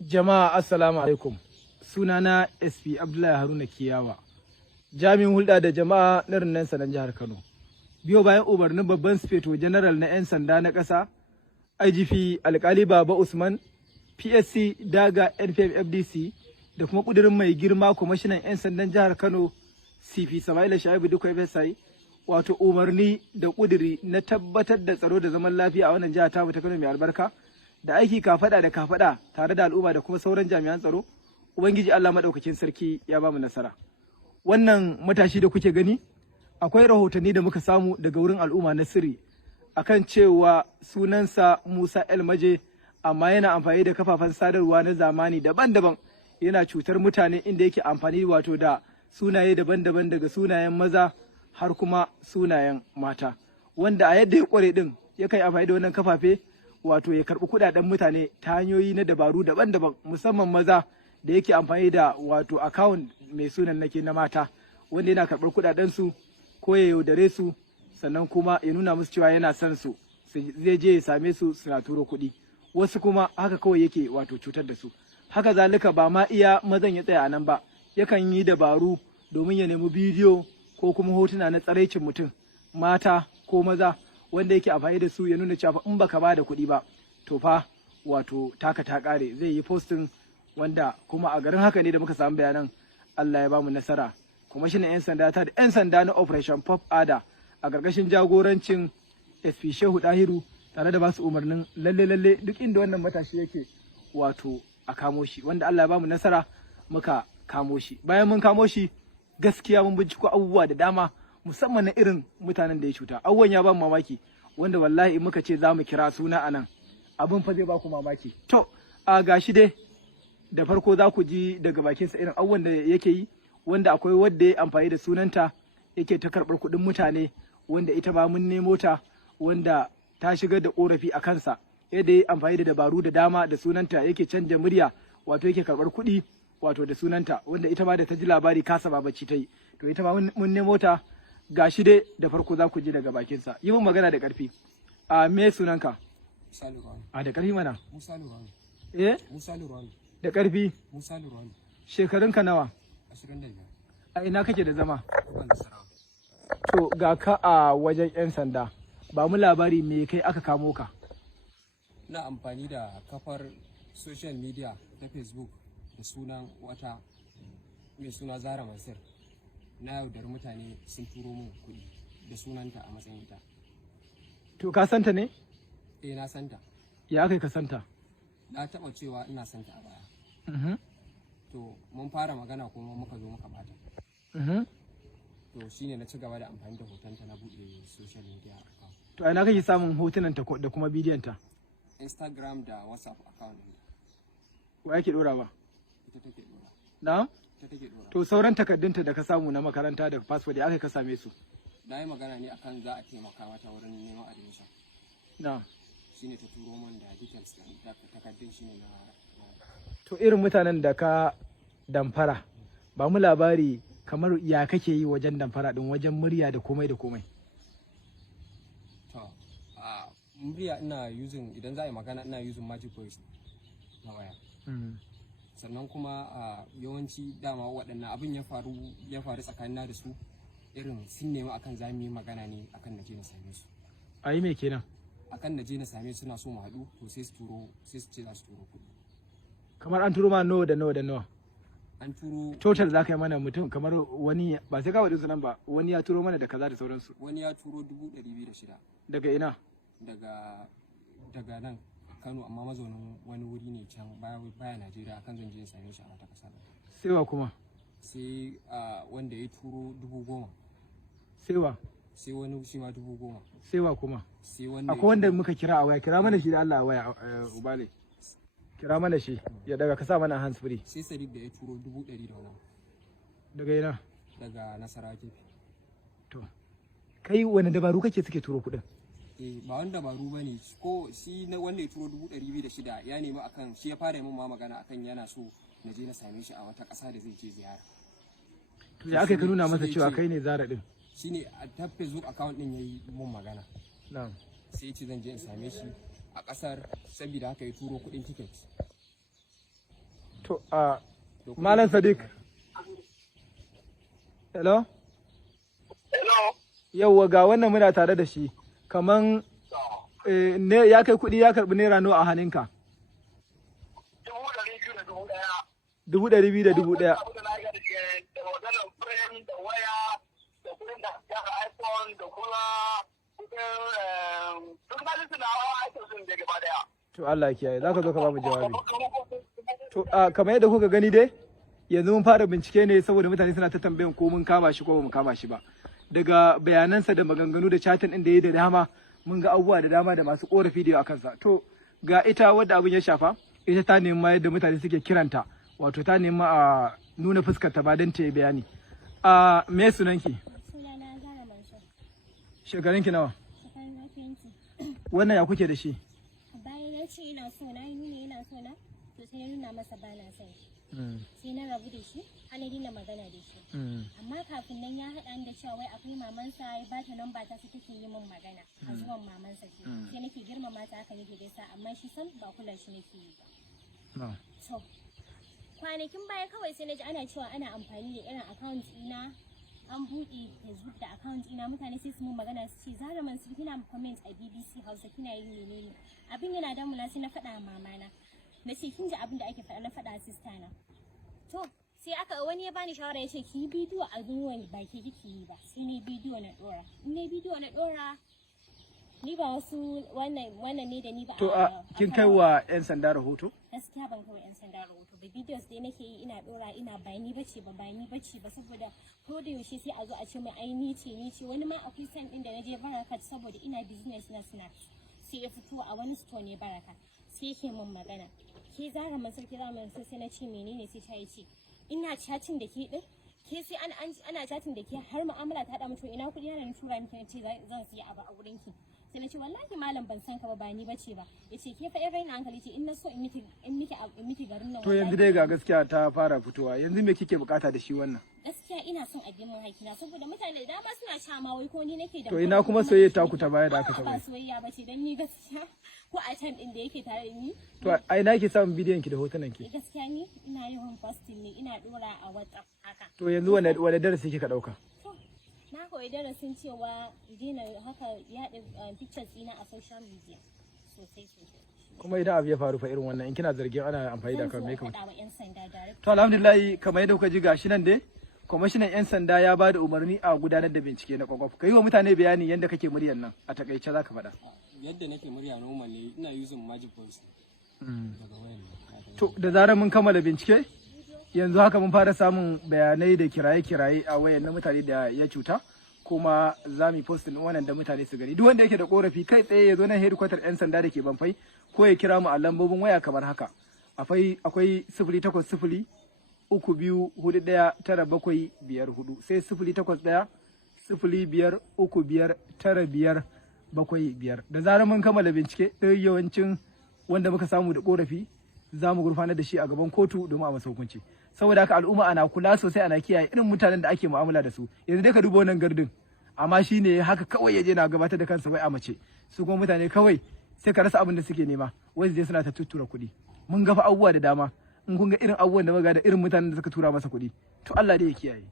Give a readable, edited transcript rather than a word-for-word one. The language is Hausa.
Jama'a assalamu alaikum. Sunana SP Abdullahi Haruna Kiyawa. Jami'in hulɗa da jama'a na rundunar sanan jihar Kano. Biyo bayan umarnin babban sufeto general na 'yan sanda na ƙasa, IGP Alkali Baba Usman, PSC Daga NPM FDC da kuma ƙudurin mai girma kwamishinan 'yan sandan jihar Kano CP Samaila Shaibu Dukwa FSI, wato umarni da ƙuduri na tabbatar da tsaro da zaman lafiya a wannan jihar tamu ta Kano mai albarka. Da aiki kafada da kafada tare da al'umma da kuma sauran jami'an tsaro, Ubangiji Allah Maɗaukakin Sarki ya ba mu nasara. Wannan matashi da kuke gani, akwai rahotanni da muka samu daga wurin al'umma na sirri akan cewa sunansa Musa El Maje, amma yana amfani da kafafen sadarwa na zamani daban-daban, yana cutar mutane inda yake amfani wato da sunaye daban-daban daga sunayen maza har kuma sunayen mata, wanda a yadda ya kware din yakan amfani da wannan kafafe wato ya karɓi kuɗaɗen mutane ta hanyoyi na dabaru daban-daban, musamman maza da yake amfani da wato account mai sunan nake na mata, wanda yana karɓar kuɗaɗen su ko ya yaudare su, sannan kuma ya nuna musu cewa yana son su, zai je ya same su suna turo kuɗi. Wasu kuma haka kawai yake wato cutar da su. Haka zalika ba ma iya mazan ya tsaya a nan ba, yakan yi dabaru domin ya nemi bidiyo ko kuma hotuna na tsaraicin mutum, mata ko maza, wanda yake amfani da su ya nuna cewa in baka ba da kuɗi ba to fa wato taka ta ƙare, zai yi postin, wanda kuma a garin haka ne da muka samu bayanan Allah ya bamu nasara. Kwamishinan 'yan sanda ta da 'yan sanda na Operation Pop Ada a ƙarƙashin jagorancin SP Shehu Dahiru tare da basu umarnin lalle duk inda wannan matashi yake wato a kamo shi, wanda Allah ya bamu nasara muka kamo shi. Bayan mun kamo shi, gaskiya mun binciko abubuwa da dama, musamman na irin mutanen da ya cuta. Abubuwan ya ba mu mamaki, wanda wallahi in muka ce za mu kira suna a nan, abin fa zai ba ku mamaki. To, a gashi dai da farko za ku ji daga bakinsa irin abubuwan da yake yi, wanda akwai wadda ya amfani da sunanta yake ta karɓar kuɗin mutane, wanda ita ma mun nemo ta, wanda ta shigar da ƙorafi a kansa, yadda ya amfani da dabaru da dama da sunanta yake canja murya, wato yake karɓar kuɗi wato da sunanta, wanda ita ma da ta ji labari kasa ba bacci ta yi. To ita ma mun nemo ta, gashi dai da farko za ku ji daga bakinsa. Yi mun magana da ƙarfi. A me sunanka? A da ƙarfi mana? Musa Lurwani. Eh? Musa Lurwani. Da ƙarfi? Musa Lurwani. Shekarunka nawa? 25. A ina kake da zama? Ban Nasarawa. To ga ka a wajen 'yan sanda, ba mu labari me kai aka kamo ka? Ina amfani da kafar social media na Facebook da sunan wata mai suna Zara Mansur. Na yaudar mutane sun turo min kuɗi da sunanta a matsayin ita. To ka santa ne? Eh, na santa. Ya aka ka santa? Na taɓa cewa ina santa a baya. To mun fara magana kuma muka zo muka bata. To shine na ci gaba da amfani da hotonta na buɗe social media account. To a ina kake samun hotunanta da kuma bidiyonta? Instagram da WhatsApp account ɗin. Wa yake ɗorawa? Ita take ɗora. Na? Ita take ɗora. To sauran takardunta da ka samu na makaranta da passport ya aka ka same su? Na yi magana ne akan za a taimaka mata wurin neman admission. Na. Shine ta turo min da details ɗin da takardun shine na. To irin mutanen da ka damfara, ba mu labari kamar ya kake yi wajen damfara din, wajen murya da komai da komai. To, a murya ina using, idan za a yi magana ina using magic voice na waya. Sannan kuma a yawanci dama waɗannan abin ya faru tsakanina da su, irin sun nemi akan za mu yi magana ne akan na je na same su. A yi me kenan? Akan na je na same su, suna so mu haɗu, to sai su ce za su turo kuɗi. Kamar an turo ma nawa da nawa da nawa? An turo Total za ka yi mana mutum kamar wani, ba sai ka faɗi sunan ba, wani ya turo mana da kaza da sauransu. wani ya turo 206,000 Daga ina? daga nan Kano, amma mazaunin wani wuri ne can baya Najeriya, akan zan je in same shi a wata ƙasa. Sai wa kuma? Sai wanda ya turo 10,000. Sai wa? Sai wani shi ma 10,000. Sai wa kuma? Sai wanda Akwai wanda muka kira a waya, kira mana shi da Allah a waya, Ubale. Kira mana shi, ya daga ka sa mana hands free. sai Sadiq da ya turo 100,000 da wani. Daga ina? Daga Nasarawa Kefi. To, kai wani dabaru kake suke turo kuɗin? Ba wani dabaru ba ne, ko shi na wanda ya turo 206,000 ya nemi akan shi ya fara yi min ma magana akan yana so na je na same shi a wata ƙasa da zai je ziyara. To ya aka ka nuna masa cewa kai ne Zara din? Shine a ta Facebook account din yayi mun magana. Na'am. Sai ce zan je in same shi a ƙasar, saboda haka ya turo kuɗin ticket. To Malam Sadiq. Hello? Hello. Yauwa ga wannan muna tare da shi. Kaman ne ya kai kuɗi ya karɓi naira nawa a hannunka? 200,000 da 1,000. To Allah kiyaye, za ka zo ka ba mu jawabi. To kamar yadda kuka gani dai, yanzu mun fara bincike ne saboda mutane suna ta tambayan ko mun kama shi ko ba mu kama shi ba. Daga bayanansa da maganganu da chatin ɗin da ya da dama, mun ga abubuwa da dama da masu korafi da yawa kansa. To ga ita wadda abin ya shafa, ita ta nema yadda mutane suke kiranta, wato ta nema a nuna fuskar ta ba don ta yi bayani. Me sunanki? Sunana Zara Mansur. Shekarunki nawa? Shekarun 20. Wannan ya kuke da shi? Bayan ya ce ina so na, nuna yana so na, to sai ya nuna masa ba na son shi. Sai na rabu da shi, ana dina magana da shi. Amma kafin nan ya haɗa ni da cewa wai akwai mamansa ya ba ta namba ta su take yi min magana a zuwan mamansa ce. Sai nake girmama ta haka nake gaisa amma shi san ba kula shi nake yi ba. To kwanakin baya kawai sai na ji ana cewa ana amfani da irin account ina, an buɗe Facebook da account ina, mutane sai su mun magana su ce Zara Mansur kina comment a BBC Hausa kina yin menene. Abin yana damuna sai na faɗa mamana. Na ce kin ji abin da ake faɗa, na faɗa sista na. To sai wani ya bani shawara ya ce ki yi bidiyo a zuwan ba ke kike yi ba, sai ne bidiyo na ɗora. In ne bidiyo na ɗora ni ba wasu wannan ne da ni ba. To kin kai wa 'yan sanda rahoto? Gaskiya ban kai wa 'yan sanda rahoto ba. Videos dai nake yi ina ɗora ina ba ni bace ba saboda ko da yaushe sai a zo a ce mai ai ni ce wani ma akwai san ɗin da na je Barakat saboda ina business na snacks. Sai ya fito a wani store ne Barakat. Sai yake min magana. Ke Zara Mansur sai na ce menene, sai ta ce ina chatting da ke din, ke sai ana chatting da ke har mu'amala ta hada mu, to ina kudi yana tura miki ce zan siya abu a wurin ki. Sai na ce wallahi malam ban san ka ba ni bace ba. Yace ke fa irin hankali ce in na so in miki garin nan. To yanzu dai ga gaskiya ta fara fitowa. Yanzu me kike bukata da shi wannan? Gaskiya ina son a bin mun haƙina saboda mutane da dama suna sha ma wai ko ni nake da. To ina kuma soyayya ta ku ta baya da aka tabbata. Ba soyayya bace dan ni gaskiya ko a can din da yake tare da ni. To a ina ke samun bidiyon ki da hotunan ki? Gaskiya ni ina yawan posting ne, ina dora a WhatsApp haka. To yanzu wane darasi kika dauka? Na koyi darasin cewa dina haka yaɗa pictures ɗina a social media sosai. Kuma idan abu ya faru fa irin wannan in kina zargin ana amfani da kan make up. Yan sanda direct. To alhamdulillah kamar yadda kuka ji gashi nan dai kwamishinan 'yan sanda ya ba da umarni a gudanar da bincike na kwakwaf. Ka yi wa mutane bayani yadda kake muryar nan a takaice za ka faɗa. Yadda nake murya normal ne, ina using magic voice daga wayan. To da zarar mun kammala bincike yanzu haka mun fara samun bayanai da kiraye-kiraye a wayan na mutane da ya cuta, kuma za mu yi postin wannan da mutane su gani. Duk wanda yake da korafi kai tsaye ya zo nan headquarter 'yan sanda da ke Banfai ko ya kira mu a lambobin waya kamar haka. Akwai 0800 32419754 sai 0810535955. Da zarar mun kammala bincike ɗaya yawancin wanda muka samu da korafi za mu gurfanar da shi a gaban kotu domin a masa hukunci. Saboda haka al'umma ana kula sosai, ana kiyaye irin mutanen da ake mu'amala da su. Yanzu dai ka duba wannan gardin, amma shi ne haka kawai ya je na gabatar da kansa wai a mace, su kuma mutane kawai sai ka rasa abin da suke nema, wai je suna ta tuttura kuɗi. Mun gafa abubuwa da dama, in kun ga irin abubuwan da muka ga da irin mutanen da suka tura masa kuɗi, to Allah dai ya kiyaye.